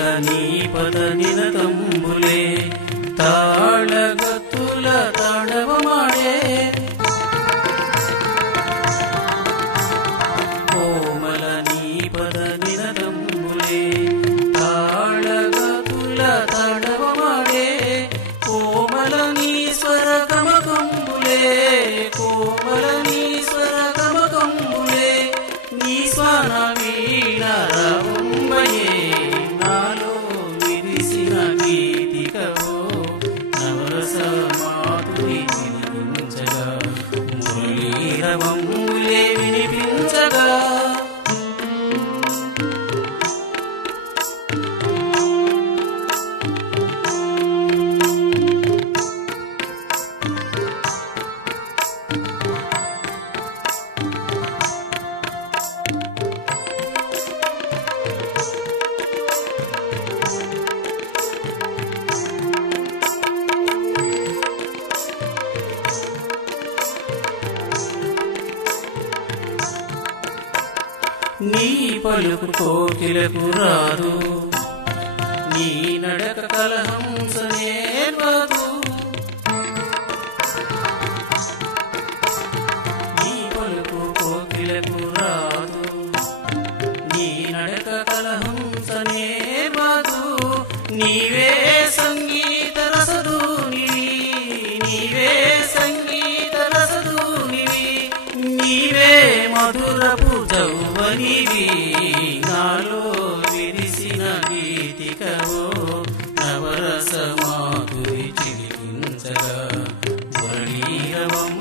కోమలని పదనినతంబులే తాళగతుల తాండవమాడే కోమలని పదనినతంబులే తాళగతుల తాండవమాడే కోమలని స్వర గమకంబులే కోమలనీశ్వర గమకంబులే నీ స్వాన వీణ రవంబయే నాలో విరిసిన గీతికవో నవరస మాధురి వినిపించగా మురళీరవంబులే వినిపించగా నీ పలుకు కోకిలకు రాదు నీ నడక కలహంస నేర్వదు నీ పలుకు కోకిలకు రాదు నీ నడక కలహంస నేర్వదు నీవే సంగీత రసధూనివి నీవే సంగీత రసధూనివి నీవే మధురపు జౌవనివి నాలో విరిసిన గీతికవో నవరస మాధురి చిలికించగా మురళీరవం